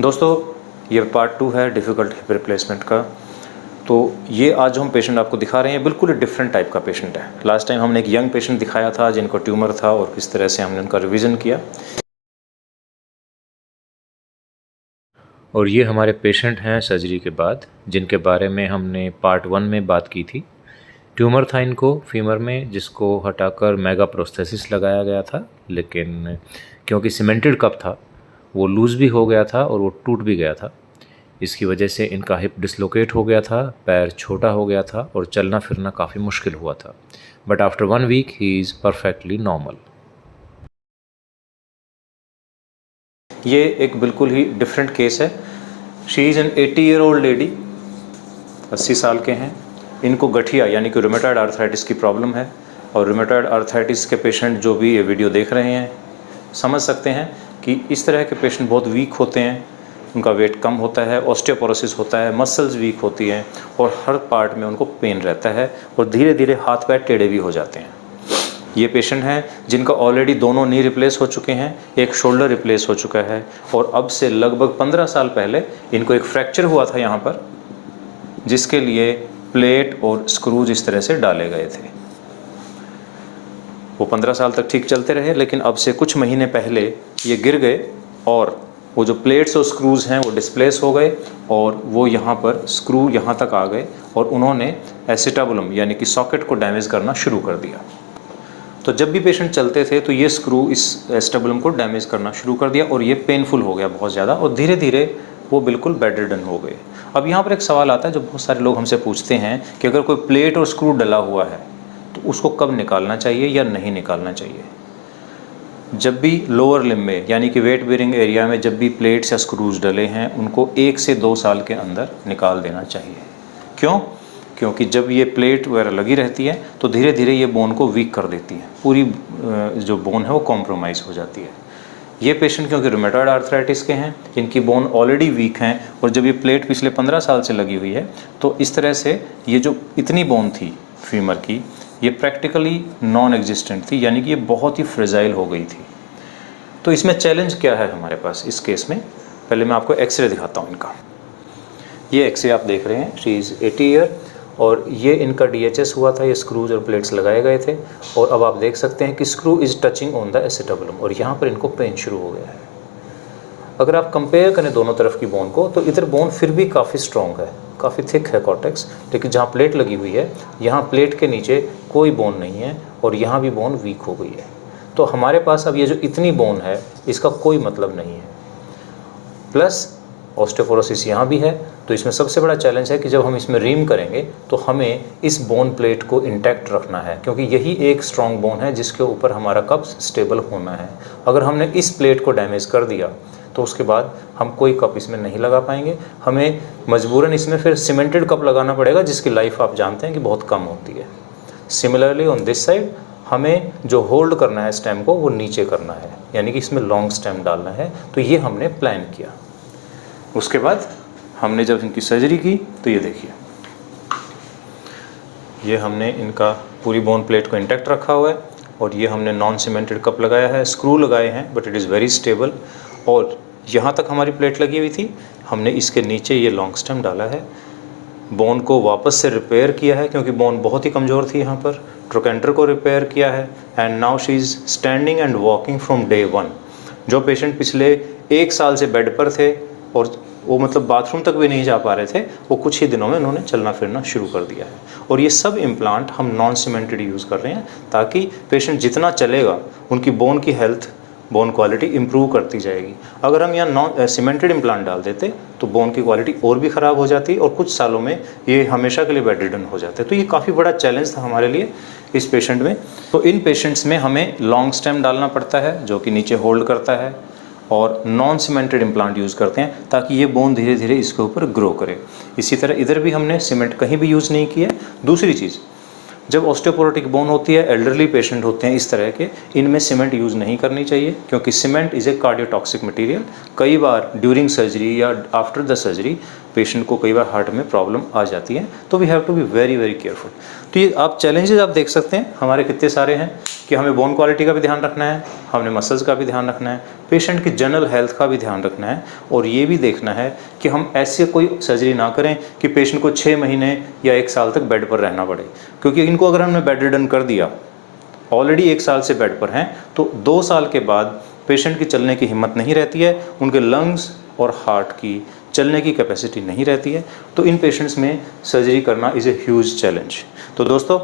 दोस्तों, ये पार्ट 2 है डिफ़िकल्ट हिप रिप्लेसमेंट का। तो ये आज जो हम पेशेंट आपको दिखा रहे हैं बिल्कुल डिफरेंट टाइप का पेशेंट है। लास्ट टाइम हमने एक यंग पेशेंट दिखाया था जिनको ट्यूमर था और किस तरह से हमने उनका रिवीजन किया। और ये हमारे पेशेंट हैं सर्जरी के बाद, जिनके बारे में हमने पार्ट 1 में बात की थी। ट्यूमर था इनको फीमर में, जिसको हटाकर मेगा प्रोस्थेसिस लगाया गया था, लेकिन क्योंकि सीमेंटेड कप था वो लूज़ भी हो गया था और वो टूट भी गया था। इसकी वजह से इनका हिप डिसलोकेट हो गया था, पैर छोटा हो गया था और चलना फिरना काफ़ी मुश्किल हुआ था। बट आफ्टर 1 वीक ही इज़ परफेक्टली नॉर्मल। ये एक बिल्कुल ही डिफरेंट केस है। She is an 80-year-old lady, 80 साल के हैं। इनको गठिया यानी कि रूमेटॉइड आर्थराइटिस की प्रॉब्लम है। और रूमेटॉइड आर्थराइटिस के पेशेंट जो भी ये वीडियो देख रहे हैं समझ सकते हैं कि इस तरह के पेशेंट बहुत वीक होते हैं, उनका वेट कम होता है, ऑस्टियोपोरोसिस होता है, मसल्स वीक होती हैं और हर पार्ट में उनको पेन रहता है और धीरे धीरे हाथ पैर टेढ़े भी हो जाते हैं। ये पेशेंट हैं जिनका ऑलरेडी दोनों नी रिप्लेस हो चुके हैं, एक शोल्डर रिप्लेस हो चुका है और अब से लगभग 15 साल पहले इनको एक फ्रैक्चर हुआ था यहाँ पर, जिसके लिए प्लेट और स्क्रूज इस तरह से डाले गए थे। वो 15 साल तक ठीक चलते रहे, लेकिन अब से कुछ महीने पहले ये गिर गए और वो जो प्लेट्स और स्क्रूज़ हैं वो डिस्प्लेस हो गए और वो यहाँ पर स्क्रू यहाँ तक आ गए और उन्होंने एसिटाबुलम यानी कि सॉकेट को डैमेज करना शुरू कर दिया। तो जब भी पेशेंट चलते थे तो ये स्क्रू इस एसिटाबुलम को डैमेज करना शुरू कर दिया और ये पेनफुल हो गया बहुत ज़्यादा और धीरे धीरे वो बिल्कुल बेड रिडन हो गए। अब यहाँ पर एक सवाल आता है जो बहुत सारे लोग हमसे पूछते हैं कि अगर कोई प्लेट और स्क्रू डला हुआ है तो उसको कब निकालना चाहिए या नहीं निकालना चाहिए। जब भी लोअर लिम्ब में यानी कि वेट बेरिंग एरिया में जब भी प्लेट्स या स्क्रूज डले हैं उनको 1 से 2 साल के अंदर निकाल देना चाहिए। क्यों? क्योंकि जब ये प्लेट वगैरह लगी रहती है तो धीरे धीरे ये बोन को वीक कर देती है, पूरी जो बोन है वो कॉम्प्रोमाइज़ हो जाती है। ये पेशेंट क्योंकि रूमेटॉइड आर्थराइटिस के हैं, इनकी बोन ऑलरेडी वीक हैं और जब ये प्लेट पिछले 15 साल से लगी हुई है तो इस तरह से ये जो इतनी बोन थी फीमर की ये प्रैक्टिकली नॉन एग्जिस्टेंट थी, यानी कि ये बहुत ही फ्रेजाइल हो गई थी। तो इसमें चैलेंज क्या है हमारे पास इस केस में? पहले मैं आपको एक्सरे दिखाता हूँ इनका। ये एक्सरे आप देख रहे हैं, शी इज़ 80 ईयर और ये इनका DHS हुआ था, ये स्क्रूज और प्लेट्स लगाए गए थे और अब आप देख सकते हैं कि screw is touching on the acetabulum और यहाँ पर इनको पेन शुरू हो गया है। अगर आप कंपेयर करें दोनों तरफ की बोन को तो इधर बोन फिर भी काफ़ी स्ट्रॉन्ग है, काफ़ी थिक है कॉर्टेक्स, लेकिन जहाँ प्लेट लगी हुई है यहाँ प्लेट के नीचे कोई बोन नहीं है और यहाँ भी बोन वीक हो गई है। तो हमारे पास अब ये जो इतनी बोन है इसका कोई मतलब नहीं है। प्लस ऑस्टियोपोरोसिस यहाँ भी है, तो इसमें सबसे बड़ा चैलेंज है कि जब हम इसमें रीम करेंगे तो हमें इस बोन प्लेट को इंटैक्ट रखना है, क्योंकि यही एक स्ट्रॉन्ग बोन है जिसके ऊपर हमारा कप स्टेबल होना है। अगर हमने इस प्लेट को डैमेज कर दिया तो उसके बाद हम कोई कप इसमें नहीं लगा पाएंगे, हमें मजबूरन इसमें फिर सीमेंटेड कप लगाना पड़ेगा जिसकी लाइफ आप जानते हैं कि बहुत कम होती है। सिमिलरली ऑन दिस साइड हमें जो होल्ड करना है स्टेम को वो नीचे करना है, यानी कि इसमें लॉन्ग स्टेम डालना है। तो ये हमने प्लान किया। उसके बाद हमने जब इनकी सर्जरी की तो ये देखिए, ये हमने इनका पूरी बोन प्लेट को इंटैक्ट रखा हुआ है और ये हमने नॉन सीमेंटेड कप लगाया है, स्क्रू लगाए हैं but it is very stable. और यहाँ तक हमारी प्लेट लगी हुई थी, हमने इसके नीचे ये लॉन्ग स्टेम डाला है, बोन को वापस से रिपेयर किया है क्योंकि बोन बहुत ही कमज़ोर थी यहाँ पर, ट्रोकेंटर को रिपेयर किया है and now she is standing and walking from day 1। जो पेशेंट पिछले 1 साल से बेड पर थे और वो मतलब बाथरूम तक भी नहीं जा पा रहे थे, वो कुछ ही दिनों में उन्होंने चलना फिरना शुरू कर दिया है। और ये सब इम्प्लांट हम नॉन सीमेंटेड यूज़ कर रहे हैं ताकि पेशेंट जितना चलेगा उनकी बोन की हेल्थ, बोन क्वालिटी इम्प्रूव करती जाएगी। अगर हम यहाँ नॉन सीमेंटेड इम्प्लांट डाल देते तो बोन की क्वालिटी और भी ख़राब हो जाती और कुछ सालों में ये हमेशा के लिए बेड रिडन हो जाते। तो ये काफ़ी बड़ा चैलेंज था हमारे लिए इस पेशेंट में। तो इन पेशेंट्स में हमें लॉन्ग स्टेम डालना पड़ता है जो कि नीचे होल्ड करता है और नॉन सीमेंटेड इम्प्लांट यूज़ करते हैं ताकि ये बोन धीरे धीरे इसके ऊपर ग्रो करे। इसी तरह इधर भी हमने सीमेंट कहीं भी यूज़ नहीं किया। दूसरी चीज़, जब ऑस्टियोपोरोटिक बोन होती है, एल्डरली पेशेंट होते हैं इस तरह के, इनमें सीमेंट यूज़ नहीं करनी चाहिए क्योंकि cement is a cardiotoxic material. कई बार ड्यूरिंग सर्जरी या आफ्टर द सर्जरी पेशेंट को कई बार हार्ट में प्रॉब्लम आ जाती है, तो we have to be very very careful. तो ये आप चैलेंजेस आप देख सकते हैं हमारे कितने सारे हैं कि हमें बोन क्वालिटी का भी ध्यान रखना है, हमने मसल्स का भी ध्यान रखना है, पेशेंट की जनरल हेल्थ का भी ध्यान रखना है, और ये भी देखना है कि हम ऐसे कोई सर्जरी ना करें कि पेशेंट को 6 महीने या 1 साल तक बेड पर रहना पड़े। क्योंकि इनको अगर हमने बेड रिडन कर दिया, ऑलरेडी 1 साल से बेड पर हैं, तो 2 साल के बाद पेशेंट की चलने की हिम्मत नहीं रहती है, उनके लंग्स और हार्ट की चलने की कैपेसिटी नहीं रहती है। तो इन पेशेंट्स में सर्जरी करना इज़ ए ह्यूज चैलेंज। तो दोस्तों,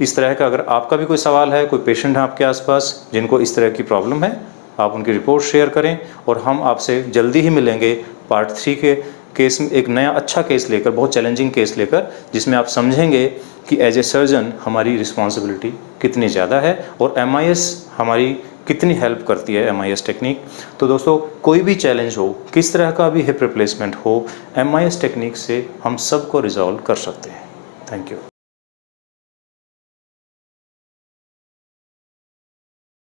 इस तरह का अगर आपका भी कोई सवाल है, कोई पेशेंट है आपके आसपास जिनको इस तरह की प्रॉब्लम है, आप उनकी रिपोर्ट शेयर करें और हम आपसे जल्दी ही मिलेंगे पार्ट 3 के केस में, एक नया अच्छा केस लेकर, बहुत चैलेंजिंग केस लेकर, जिसमें आप समझेंगे कि एज ए सर्जन हमारी रिस्पॉन्सिबिलिटी कितनी ज़्यादा है और MIS हमारी कितनी हेल्प करती है, MIS टेक्निक। तो दोस्तों, कोई भी चैलेंज हो, किस तरह का भी हिप रिप्लेसमेंट हो, MIS टेक्निक से हम सबको रिजॉल्व कर सकते हैं। Thank you.